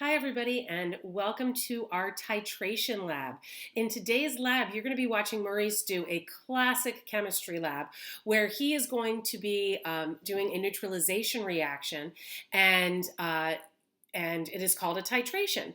Hi everybody and welcome to our Titration Lab. In today's lab, you're going to be watching Maurice do a classic chemistry lab where he is going to be doing a neutralization reaction and it is called a titration.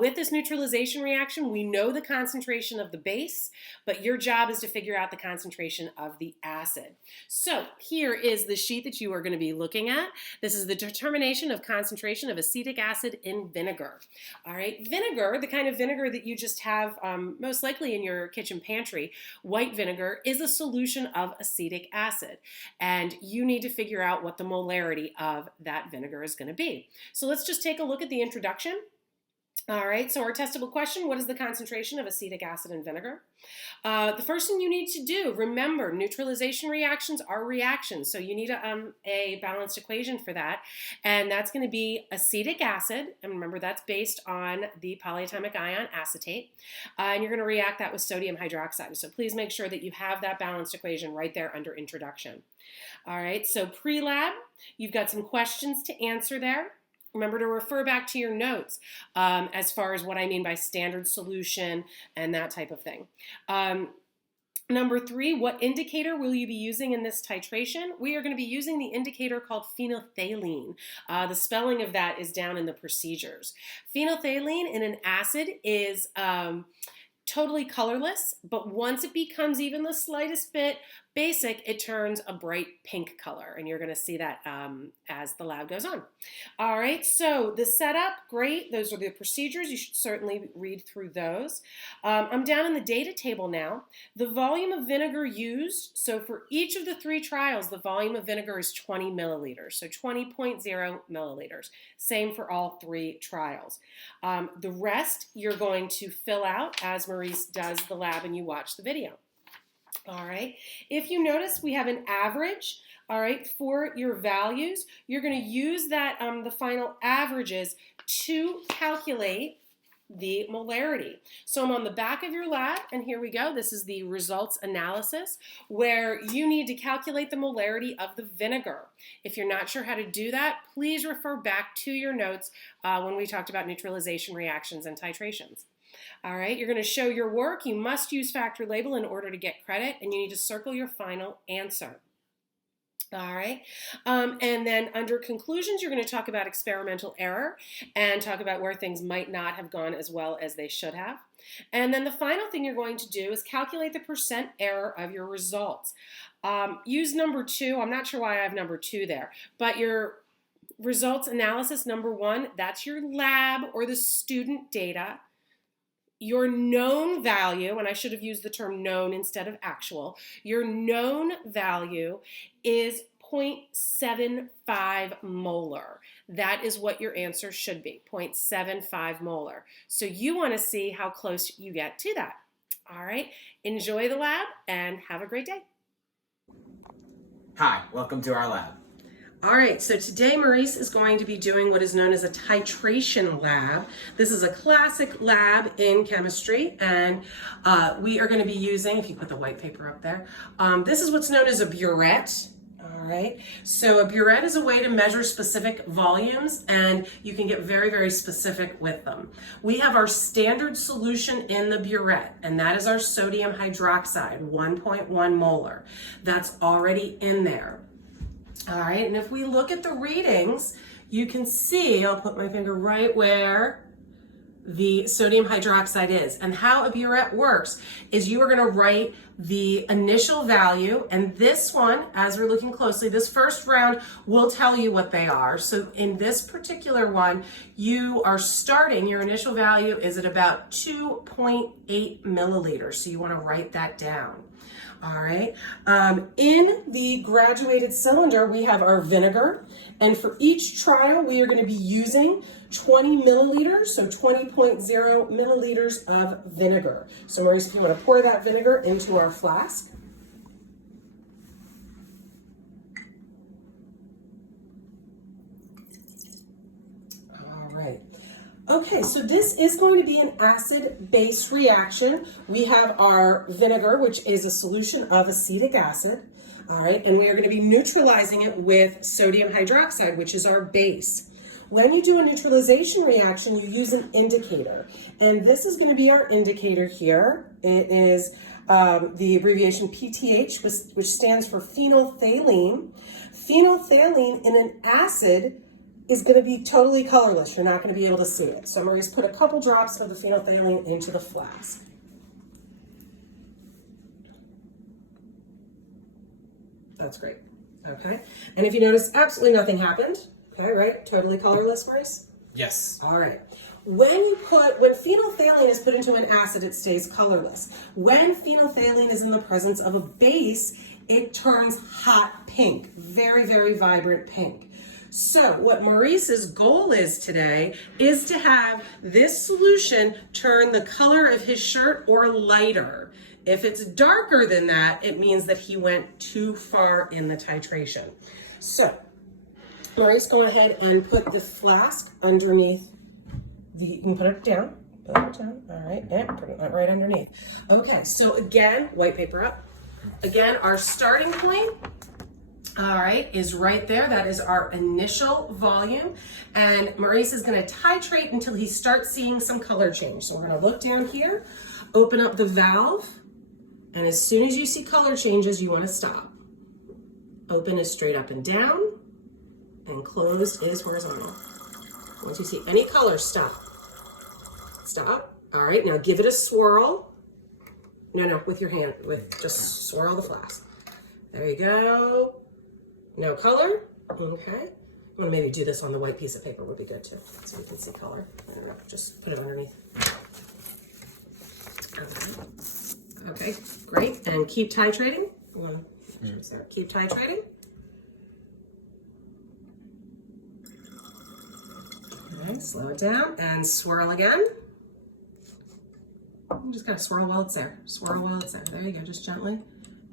With this neutralization reaction, we know the concentration of the base, but your job is to figure out the concentration of the acid. So here is the sheet that you are going to be looking at. This is the determination of concentration of acetic acid in vinegar. All right, vinegar, the kind of vinegar that you just have most likely in your kitchen pantry, white vinegar, is a solution of acetic acid. And you need to figure out what the molarity of that vinegar is going to be. So let's just take a look at the introduction. All right, so our testable question, what is the concentration of acetic acid in vinegar? The first thing you need to do, remember, neutralization reactions are reactions, so you need a balanced equation for that, and that's going to be acetic acid, and remember that's based on the polyatomic ion acetate, and you're going to react that with sodium hydroxide, so please make sure that you have that balanced equation right there under introduction. All right, so pre-lab, you've got some questions to answer there. Remember to refer back to your notes as far as what I mean by standard solution and that type of thing. Number 3, what indicator will you be using in this titration? We are going to be using the indicator called phenolphthalein. The spelling of that is down in the procedures. Phenolphthalein in an acid is totally colorless, but once it becomes even the slightest bit basic, it turns a bright pink color, and you're going to see that as the lab goes on. All right, so the setup, great. Those are the procedures. You should certainly read through those. I'm down in the data table now. The volume of vinegar used, so for each of the 3 trials, the volume of vinegar is 20 milliliters, so 20.0 milliliters. Same for all 3 trials. The rest you're going to fill out as Maurice does the lab and you watch the video. All right, if you notice we have an average, all right, for your values. You're going to use that, the final averages to calculate the molarity. So I'm on the back of your lab, and here we go. This is the results analysis where you need to calculate the molarity of the vinegar. If you're not sure how to do that, please refer back to your notes when we talked about neutralization reactions and titrations. All right, you're going to show your work. You must use factor label in order to get credit, and you need to circle your final answer. All right, and then under conclusions, you're going to talk about experimental error and talk about where things might not have gone as well as they should have. And then the final thing you're going to do is calculate the percent error of your results. Use number 2. I'm not sure why I have number 2 there, but your results analysis, number 1, that's your lab or the student data. Your known value, and I should have used the term known instead of actual, your known value is 0.75 molar. That is what your answer should be, 0.75 molar. So you want to see how close you get to that. All right, enjoy the lab and have a great day. Hi, welcome to our lab. All right, so today Maurice is going to be doing what is known as a titration lab. This is a classic lab in chemistry, and we are going to be using, if you put the white paper up there, this is what's known as a burette. All right, so a burette is a way to measure specific volumes, and you can get very, very specific with them. We have our standard solution in the burette, and that is our sodium hydroxide, 1.1 molar. That's already in there. All right, and if we look at the readings, you can see, I'll put my finger right where the sodium hydroxide is. And how a burette works is you are going to write the initial value, and this one, as we're looking closely, this first round will tell you what they are. So in this particular one, you are starting, your initial value is at about 2.8 milliliters. So you want to write that down. All right, in the graduated cylinder, we have our vinegar, and for each trial, we are going to be using 20 milliliters, so 20.0 milliliters of vinegar. So Maurice, if you want to pour that vinegar into our flask. All right. Okay, so this is going to be an acid-base reaction. We have our vinegar, which is a solution of acetic acid, all right, and we are going to be neutralizing it with sodium hydroxide, which is our base. When you do a neutralization reaction, you use an indicator. And this is going to be our indicator here. It is the abbreviation PTH, which stands for phenolphthalein. Phenolphthalein in an acid is going to be totally colorless. You're not going to be able to see it. So Marie's put a couple drops of the phenolphthalein into the flask. That's great. Okay. And if you notice, absolutely nothing happened. Okay, right? Totally colorless, Maurice? Yes. All right. When phenolphthalein is put into an acid, it stays colorless. When phenolphthalein is in the presence of a base, it turns hot pink. Very, very vibrant pink. So what Maurice's goal is today is to have this solution turn the color of his shirt or lighter. If it's darker than that, it means that he went too far in the titration. So Maurice, go ahead and put the flask underneath you can put it down, all right, and put it right underneath. Okay, so again, white paper up. Again, our starting point, all right, is right there. That is our initial volume. And Maurice is gonna titrate until he starts seeing some color change. So we're gonna look down here, open up the valve, and as soon as you see color changes, you wanna stop. Open is straight up and down, and closed is horizontal. Once you see any color, stop. Stop. All right, now give it a swirl. No, with your hand, just swirl the flask. There you go. No color. Okay. I'm gonna maybe do this on the white piece of paper would be good too, so you can see color. I don't know, just put it underneath. Okay, great. And keep titrating. Keep titrating. Okay, slow it down and swirl again. You just gotta swirl while it's there. Swirl while it's there. There you go, just gently.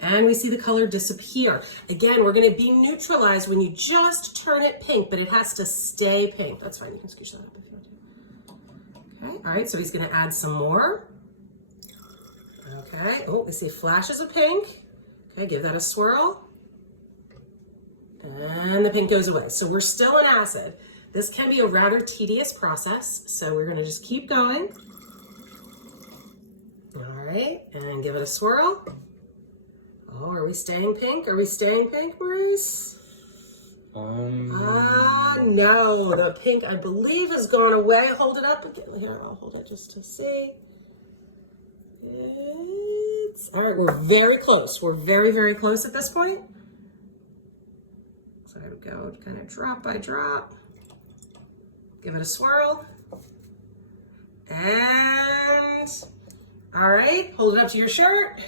And we see the color disappear. Again, we're gonna be neutralized when you just turn it pink, but it has to stay pink. That's fine, you can scooch that up if you want to. Okay, all right, so he's gonna add some more. Okay, oh, we see flashes of pink. Okay, give that a swirl. And the pink goes away. So we're still in acid. This can be a rather tedious process, so we're gonna just keep going. All right, and give it a swirl. Oh, are we staying pink? Are we staying pink, Maurice? No, the pink, I believe, has gone away. Hold it up again. Here, I'll hold it just to see. All right, we're very close. We're very, very close at this point. So I would go kind of drop by drop. Give it a swirl. And, all right, hold it up to your shirt.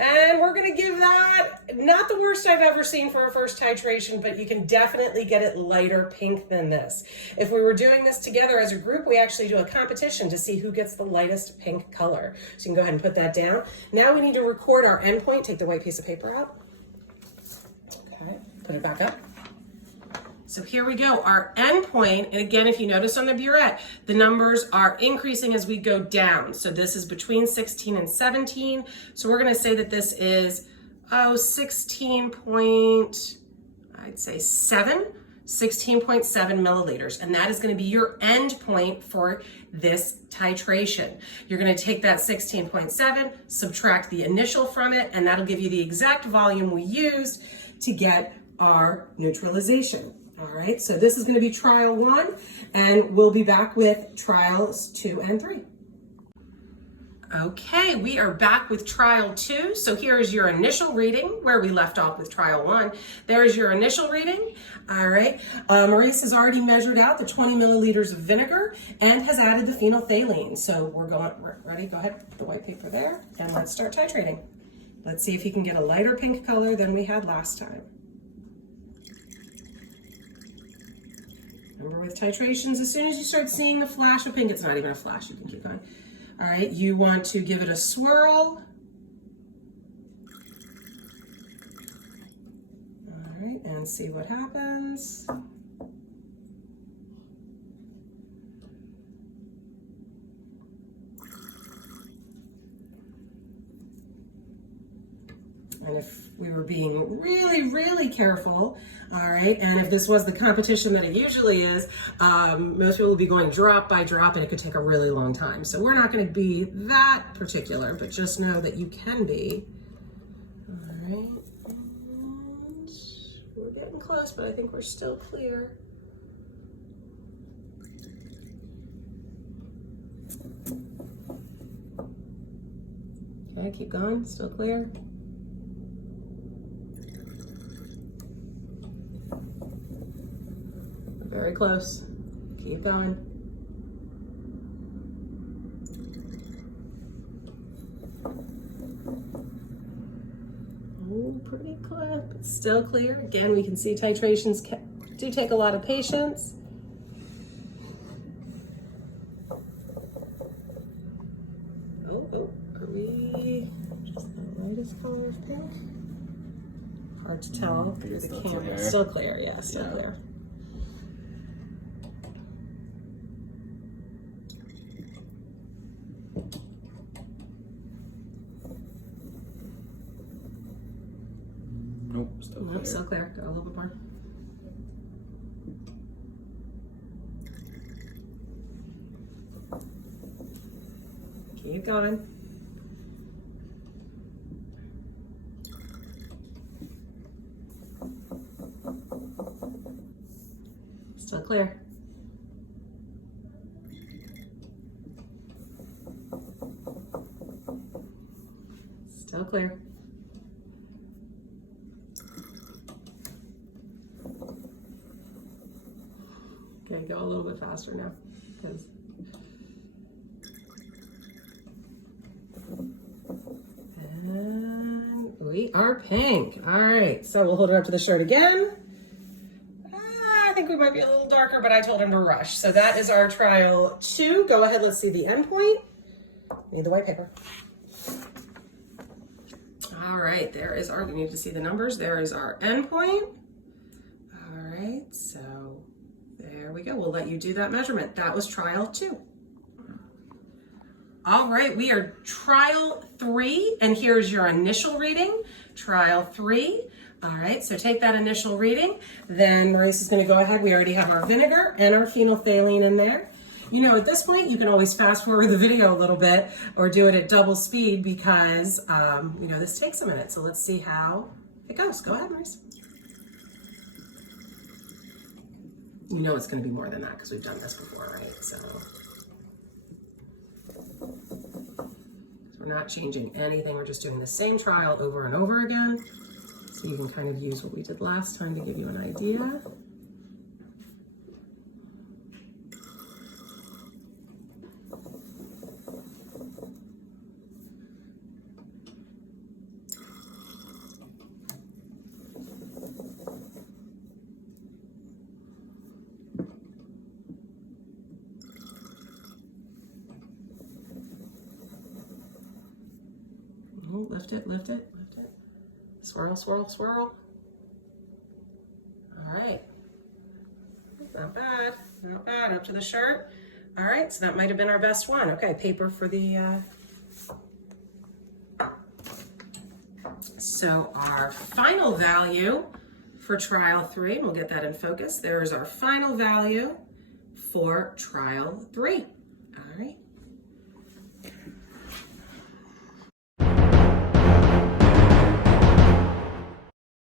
And we're gonna give that, not the worst I've ever seen for a first titration, but you can definitely get it lighter pink than this. If we were doing this together as a group, we actually do a competition to see who gets the lightest pink color. So you can go ahead and put that down. Now we need to record our endpoint. Take the white piece of paper out. Okay, put it back up. So here we go, our endpoint, and again, if you notice on the burette, the numbers are increasing as we go down. So this is between 16 and 17. So we're gonna say that this is, 16.7 milliliters. And that is gonna be your endpoint for this titration. You're gonna take that 16.7, subtract the initial from it, and that'll give you the exact volume we used to get our neutralization. All right, so this is going to be trial 1, and we'll be back with trials 2 and 3. Okay, we are back with trial 2. So here is your initial reading where we left off with trial 1. There's your initial reading. All right, Maurice has already measured out the 20 milliliters of vinegar and has added the phenolphthalein. So we're ready, go ahead, put the white paper there, and let's start titrating. Let's see if he can get a lighter pink color than we had last time. Remember with titrations, as soon as you start seeing the flash of pink, it's not even a flash, you can keep going. All right, you want to give it a swirl. All right, and see what happens. And if we were being really, really careful. All right, and if this was the competition that it usually is, most people will be going drop by drop, and it could take a really long time. So we're not going to be that particular, but just know that you can be. All right, and we're getting close, but I think we're still clear. Okay, keep going, still clear. Very close. Keep going. Oh, pretty close. Still clear. Again, we can see titrations do take a lot of patience. Oh, are we just the lightest color of pink? Hard to tell through the camera. Clear. Still clear, yeah, still clear. Nope, still clear. Nope, still clear. Go a little bit more. Keep going. Still clear. Still clear. Okay, go a little bit faster now, because and we are pink. All right, so we'll hold her up to the shirt again. I think we might be a little darker, but I told him to rush. So that is our trial 2. Go ahead, let's see the end point. Need the white paper. All right, there is our, we need to see the numbers. There is our end point. All right, so there we go. We'll let you do that measurement. That was trial 2. All right, we are trial 3, and here's your initial reading, trial 3. All right, so take that initial reading. Then Maurice is going to go ahead. We already have our vinegar and our phenolphthalein in there. You know, at this point, you can always fast forward the video a little bit or do it at double speed because, you know, this takes a minute. So let's see how it goes. Go ahead, Maurice. You know it's going to be more than that because we've done this before, right? So we're not changing anything. We're just doing the same trial over and over again. So you can kind of use what we did last time to give you an idea. Oh, lift it, lift it, lift it. Swirl, swirl, swirl. All right. Not bad, not bad. Up to the shirt. All right, so that might have been our best one. Okay, paper for the... So our final value for trial 3, and we'll get that in focus. There's our final value for trial 3. All right.